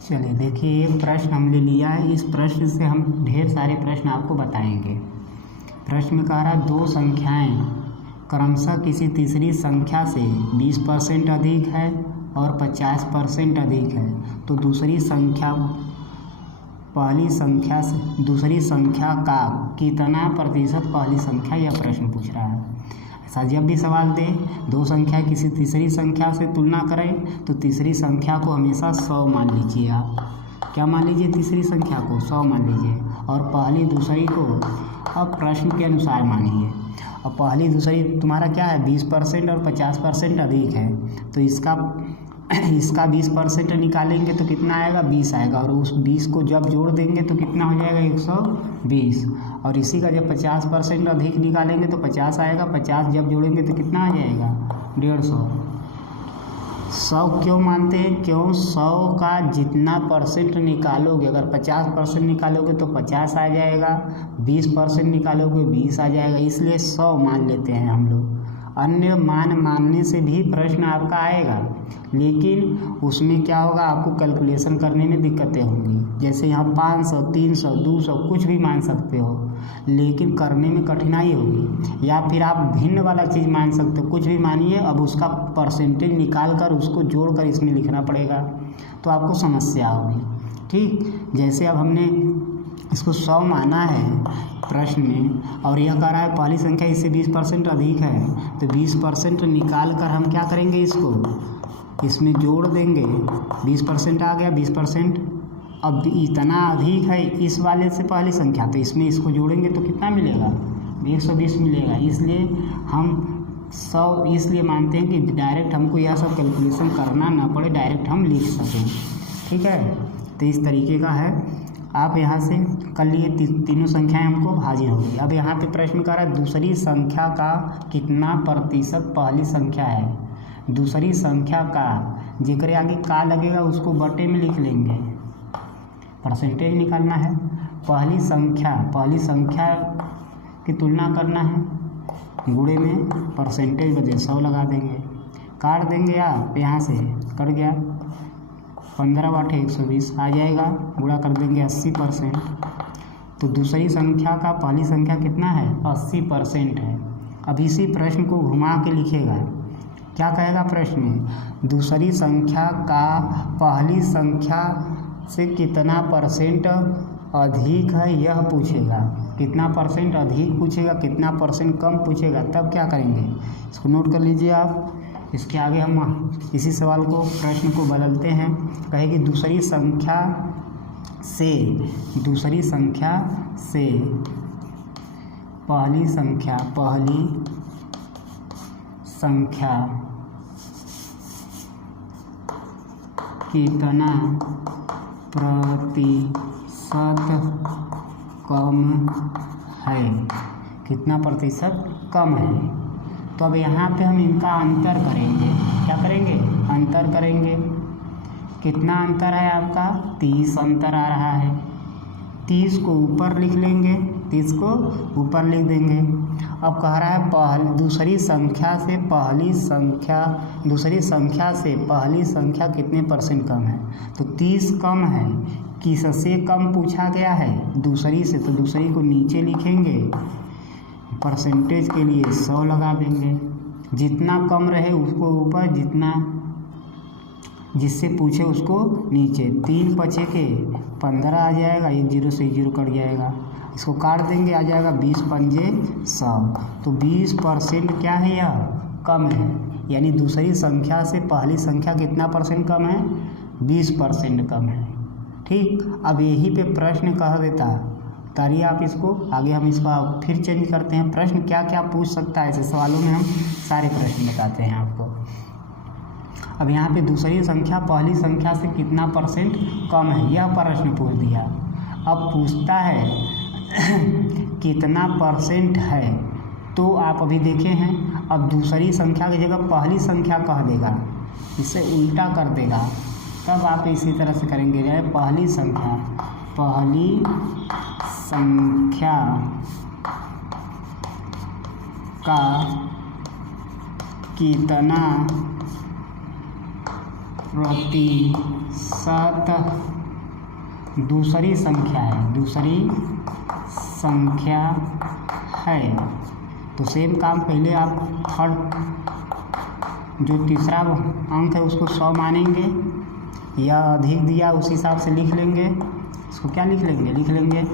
चलिए देखिए, एक प्रश्न हमने लिया है। इस प्रश्न से हम ढेर सारे प्रश्न आपको बताएंगे। प्रश्न में कह रहा है दो संख्याएं क्रमशः किसी तीसरी संख्या से 20% अधिक है और 50% अधिक है, तो दूसरी संख्या का कितना प्रतिशत पहली संख्या, यह प्रश्न पूछ रहा है। ऐसा जब भी सवाल दे, दो संख्या किसी तीसरी संख्या से तुलना करें तो तीसरी संख्या को हमेशा 100 मान लीजिए। आप क्या मान लीजिए? तीसरी संख्या को 100 मान लीजिए और पहली दूसरी को अब प्रश्न के अनुसार मानिए। अब पहली दूसरी तुम्हारा क्या है? 20% और 50% अधिक है, तो इसका 20% निकालेंगे तो कितना आएगा? 20 आएगा, और उस 20 को जब जोड़ देंगे तो कितना हो जाएगा? 120। और इसी का जब 50% अधिक निकालेंगे तो 50 आएगा, 50 जब जोड़ेंगे तो कितना आ जाएगा? 150। 100 क्यों मानते हैं? क्यों? 100 का जितना परसेंट निकालोगे, अगर 50% निकालोगे तो 50 आ जाएगा, 20% निकालोगे 20 आ जाएगा, इसलिए 100 मान लेते हैं हम लोग। अन्य मान मानने से भी प्रश्न आपका आएगा, लेकिन उसमें क्या होगा? आपको कैलकुलेशन करने में दिक्कतें होंगी। जैसे यहाँ 500, 300, 200 कुछ भी मान सकते हो, लेकिन करने में कठिनाई होगी। या फिर आप भिन्न वाला चीज़ मान सकते हो, कुछ भी मानिए, अब उसका परसेंटेज निकाल कर उसको जोड़कर इसमें लिखना पड़ेगा, तो आपको समस्या होगी। ठीक, जैसे अब हमने इसको 100 माना है प्रश्न में, और यह कह रहा है पहली संख्या इससे 20% अधिक है, तो 20% निकाल कर हम क्या करेंगे? इसको इसमें जोड़ देंगे। 20% आ गया, 20%। अब इतना अधिक है इस वाले से पहली संख्या, तो इसमें इसको जोड़ेंगे तो कितना मिलेगा? 120 मिलेगा। इसलिए हम 100 इसलिए मानते हैं कि डायरेक्ट हमको यह सब कैलकुलेशन करना ना पड़े, डायरेक्ट हम लिख सकें। ठीक है, तो इस तरीके का है। आप यहाँ से कर लिए, तीनों संख्याएं हमको हाजिर होगी। अब यहाँ पे प्रश्न कर रहा है दूसरी संख्या का कितना प्रतिशत पहली संख्या है। दूसरी संख्या का जेकरे आगे का लगेगा उसको बटे में लिख लेंगे, परसेंटेज निकालना है। पहली संख्या की तुलना करना है, गुणे में परसेंटेज बजे 100 लगा देंगे, काट देंगे। आप यहाँ से कट गया, 15 बटे 120 आ जाएगा, गुणा कर देंगे 80%। तो दूसरी संख्या का पहली संख्या कितना है? 80% है। अब इसी प्रश्न को घुमा के लिखेगा, क्या कहेगा प्रश्न में? दूसरी संख्या का पहली संख्या से कितना परसेंट अधिक है, यह पूछेगा। कितना परसेंट अधिक पूछेगा, कितना परसेंट कम पूछेगा, तब क्या करेंगे? इसको नोट कर लीजिए आप। इसके आगे हम इसी सवाल को, प्रश्न को बदलते हैं। कहेगी दूसरी संख्या से पहली संख्या कितना प्रतिशत कम है, कितना प्रतिशत कम है। तो अब यहाँ पे हम इनका अंतर करेंगे। क्या करेंगे? अंतर करेंगे। कितना अंतर है आपका? 30 अंतर आ रहा है। 30 को ऊपर लिख लेंगे, 30 को ऊपर लिख देंगे। अब कह रहा है दूसरी संख्या से पहली संख्या कितने परसेंट कम है, तो 30 कम है। किससे कम पूछा गया है? दूसरी से, तो दूसरी को नीचे लिखेंगे, परसेंटेज के लिए 100 लगा देंगे। जितना कम रहे उसको ऊपर, जितना जिससे पूछे उसको नीचे। 3 बचे के 15 आ जाएगा, 1 0 से 0 कट जाएगा, इसको काट देंगे, आ जाएगा 20 पंजे 100। तो 20% क्या है? यह कम है। यानी दूसरी संख्या से पहली संख्या कितना परसेंट कम है? 20% कम है। ठीक, अब यही पे प्रश्न कह देता, तारिए आप इसको आगे, हम इसको फिर चेंज करते हैं। प्रश्न क्या क्या पूछ सकता है, ऐसे सवालों में हम सारे प्रश्न बताते हैं आपको। अब यहाँ पे दूसरी संख्या पहली संख्या से कितना परसेंट कम है, यह प्रश्न पूछ दिया। अब पूछता है कितना परसेंट है, तो आप अभी देखे हैं। अब दूसरी संख्या की जगह पहली संख्या कह देगा, इसे उल्टा कर देगा, तब आप इसी तरह से करेंगे। जैसे पहली संख्या का कितना प्रतिशत दूसरी संख्या है, दूसरी संख्या है। तो सेम काम पहले आप थर्ड जो तीसरा अंक है उसको 100 मानेंगे, या अधिक दिया उस हिसाब से लिख लेंगे। इसको क्या लिख लेंगे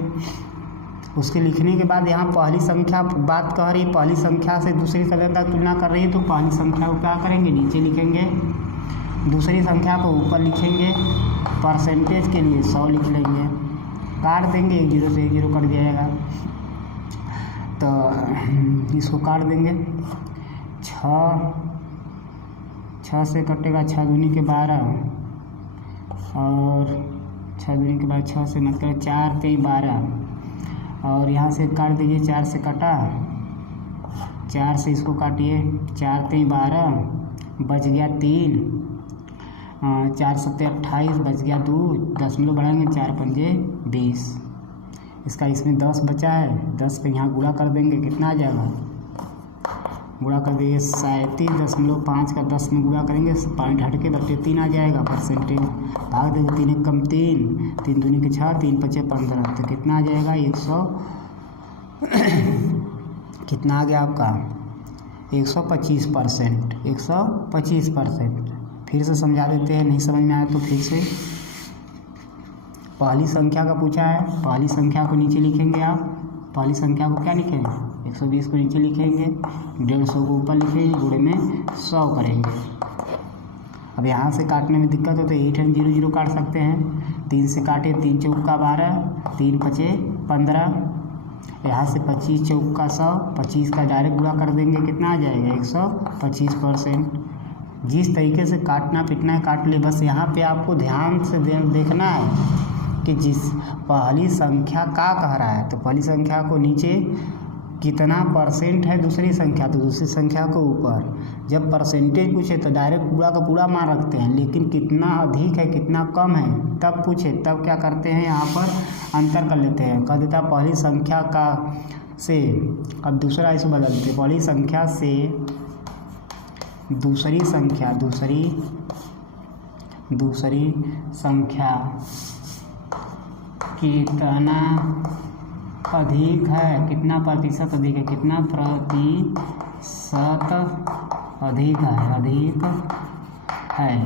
उसके लिखने के बाद यहाँ पहली संख्या बात कह रही है, पहली संख्या से दूसरी संख्या का तुलना कर रही है, तो पहली संख्या को क्या करेंगे, नीचे लिखेंगे, दूसरी संख्या को ऊपर लिखेंगे, परसेंटेज के लिए 100 लिख लेंगे, काट देंगे, 1 0 से 1 0 कट जाएगा। तो इसको काट देंगे, 6 से कटेगा 6 दूनी के 12, और 6 दूनी के बाद 6 से मत करें, 4 3 12, और यहाँ से काट दीजिए, 4 से कटा, 4 से इसको काटिए, 4 3 12, बच गया 3, 4 7 28, बच गया 2, दशमलव बढ़ाएंगे, 4 पंजे 20। इसका इसमें 10 बचा है, 10 पे यहाँ गुणा कर देंगे, कितना आ जाएगा, गुणा कर देंगे 37.5 का 10 में गुणा करेंगे, पॉइंट हट के बटे 3 आ जाएगा, परसेंटेज भाग देंगे, 3 1 कम 3, 3 दूनी के 6, 3 5 15, तो कितना आ जाएगा 100 कितना आ गया आपका 125%, 125%। फिर से समझा देते हैं, नहीं समझ में आया तो फिर से। पहली संख्या का पूछा है, पहली संख्या को नीचे लिखेंगे आप, पहली संख्या को क्या लिखेंगे, 120 को नीचे लिखेंगे, 150 को ऊपर लिखेंगे, गुणे में 100 करेंगे। अब यहाँ से काटने में दिक्कत हो तो 8 0 0 काट सकते हैं, 3 से काटे, 3 चौका 12, 3 5 15, यहाँ से 25 चौका 100, 25 का डायरेक्ट गुणा कर देंगे, कितना आ जाएगा 125%। जिस तरीके से काटना पिटना है काट ले, बस यहाँ पे आपको ध्यान से देखना है कि जिस पहली संख्या का कह रहा है, तो पहली संख्या को नीचे कितना परसेंट है दूसरी संख्या, तो दूसरी संख्या को ऊपर। जब परसेंटेज पूछे तो डायरेक्ट पूरा का पूरा मान रखते हैं, लेकिन कितना अधिक है कितना कम है तब पूछे तब क्या करते हैं, यहाँ पर अंतर कर लेते हैं। कह देता पहली संख्या का से, अब दूसरा इसको बदलते, पहली संख्या से दूसरी संख्या, दूसरी संख्या कितना अधिक है, कितना प्रतिशत अधिक है, कितना प्रतिशत अधिक है।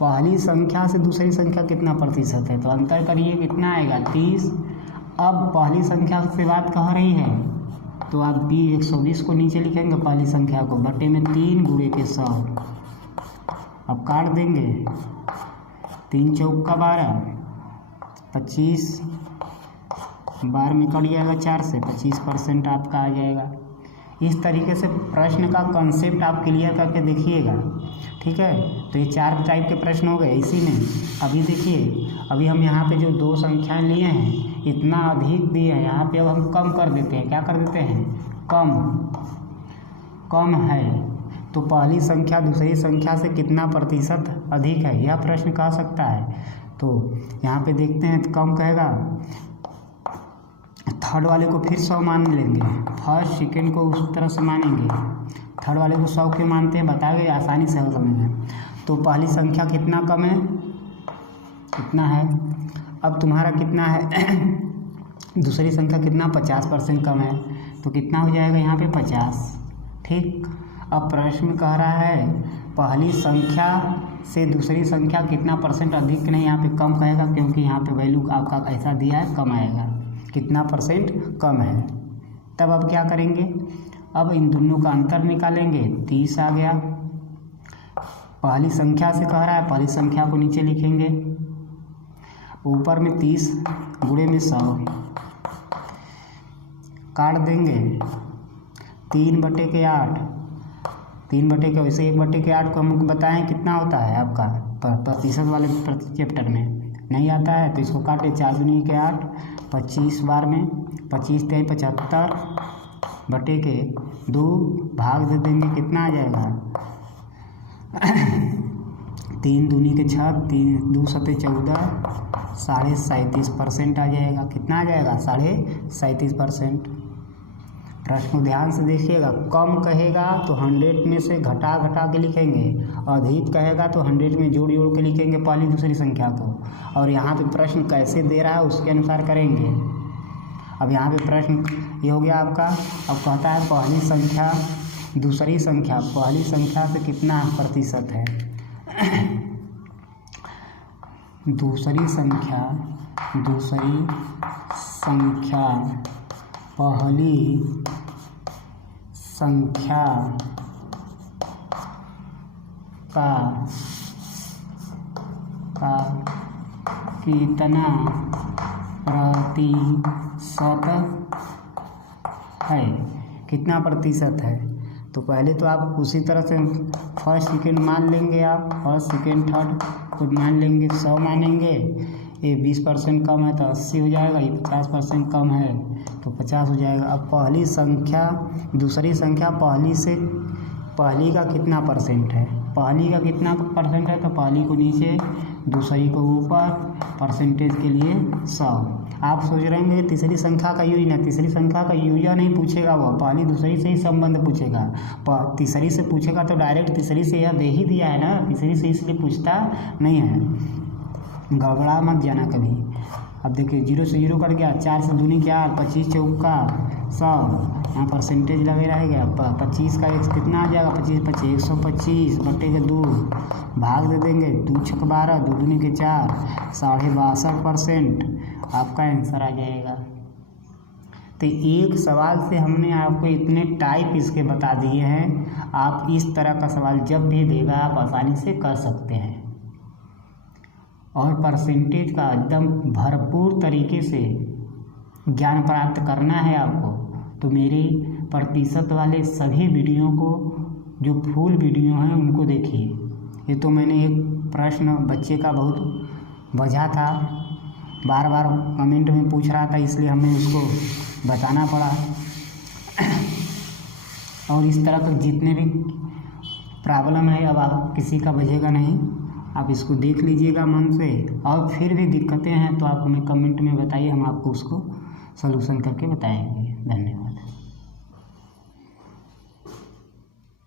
पहली संख्या से दूसरी संख्या कितना प्रतिशत है, तो अंतर करिए, कितना आएगा 30। अब पहली संख्या से बात कह रही है तो आप 120 को नीचे लिखेंगे, पहली संख्या को, बटे में 3 गुणे के 100। अब काट देंगे, 3 चौका 12, 25, 12 में कट जाएगा 4 से, 25% आपका आ जाएगा। इस तरीके से प्रश्न का कंसेप्ट आप क्लियर करके देखिएगा, ठीक है। तो ये 4 टाइप के प्रश्न हो गए इसी में। अभी देखिए, अभी हम यहाँ पे जो 2 संख्याएं लिए हैं, इतना अधिक दिए हैं, यहाँ पे अब हम कम कर देते हैं, क्या कर देते हैं, कम है। तो पहली संख्या दूसरी संख्या से कितना प्रतिशत अधिक है, यह प्रश्न कह सकता है। तो यहाँ पे देखते हैं, तो कम कहेगा, थर्ड वाले को फिर 100 मान लेंगे, फर्स्ट सेकेंड को उस तरह से मानेंगे, थर्ड वाले को 100 क्यों मानते हैं बताएंगे, आसानी से हो समझ। तो पहली संख्या कितना कम है, कितना है, अब तुम्हारा कितना है दूसरी संख्या कितना 50% कम है, तो कितना हो जाएगा यहाँ पे 50, ठीक। अब प्रश्न कह रहा है पहली संख्या से दूसरी संख्या कितना परसेंट अधिक, नहीं यहाँ पे कम कहेगा, क्योंकि यहाँ पे वैल्यू आपका ऐसा दिया है, कम आएगा, कितना परसेंट कम है। तब अब क्या करेंगे, अब इन दोनों का अंतर निकालेंगे, 30 आ गया। पहली संख्या से कह रहा है, पहली संख्या को नीचे लिखेंगे, ऊपर में 30 गुणे में 100, काट देंगे, 3/8, 3/8 वैसे 1/8 को हम बताएं कितना होता है आपका प्रतिशत वाले चैप्टर में नहीं आता है, तो इसको काटे, 4 दूनी के 8, 25 बार में 25 3 75 बटे के 2 भाग दे देंगे, कितना आ जाएगा 3 दूनी के 6, 3 2 7 14, 37.5% आ जाएगा। कितना आ जाएगा 37.5%। प्रश्न को ध्यान से देखिएगा। कम कहेगा तो 100 में से घटा घटा के लिखेंगे, अधिक कहेगा तो 100 में जोड़ जोड़ के लिखेंगे पहली दूसरी संख्या को। और यहाँ पे प्रश्न कैसे दे रहा है उसके अनुसार करेंगे। अब यहाँ पे प्रश्न ये हो गया आपका। अब कहता है पहली संख्या दूसरी संख्या, पहली संख्या से कितना प्रतिशत है। दूसरी संख्या पहली संख्या का कितना प्रतिशत है, कितना प्रतिशत है। तो पहले तो आप उसी तरह से फर्स्ट सेकेंड मान लेंगे, आप फर्स्ट सेकेंड थर्ड को मान लेंगे, 100 मानेंगे। ये 20% कम है तो 80 हो जाएगा, ये 50% कम है तो 50 हो जाएगा। अब पहली संख्या दूसरी संख्या पहली से पहली का कितना परसेंट है, पहली का कितना परसेंट है तो पहली को नीचे दूसरी को ऊपर, परसेंटेज के लिए 100। आप सोच रहे होंगे कि तीसरी संख्या का यूज ना, तीसरी संख्या का यूज नहीं पूछेगा, वो पहली दूसरी से ही संबंध पूछेगा। तीसरी से पूछेगा तो डायरेक्ट तीसरी से यह दे ही दिया है ना, तीसरी से इसलिए पूछता नहीं है। गड़बड़ा मत जाना कभी। अब देखिए 0 से 0 कट गया, 4 से दूनी क्या, 25 चौका 100, यहाँ परसेंटेज लगे रहेगा। 25 का एक कितना आ जाएगा, 25 125 बटे के 2 भाग दे देंगे, 2 छक 12 2 दूनी के 4, 62.5% आपका आंसर आ जाएगा। तो एक सवाल से हमने आपको इतने टाइप इसके बता दिए हैं। आप इस तरह का सवाल जब भी देगा आप आसानी से कर सकते हैं। और परसेंटेज का एकदम भरपूर तरीके से ज्ञान प्राप्त करना है आपको, तो मेरे प्रतिशत वाले सभी वीडियो को, जो फुल वीडियो हैं उनको देखिए। ये तो मैंने एक प्रश्न बच्चे का बहुत वजह था, बार बार कमेंट में पूछ रहा था, इसलिए हमें उसको बताना पड़ा। और इस तरह के जितने भी प्रॉब्लम है अब आप किसी का बचेगा नहीं, आप इसको देख लीजिएगा मन से। और फिर भी दिक्कतें हैं तो आप हमें कमेंट में बताइए, हम आपको उसको सलूशन करके बताएंगे। धन्यवाद।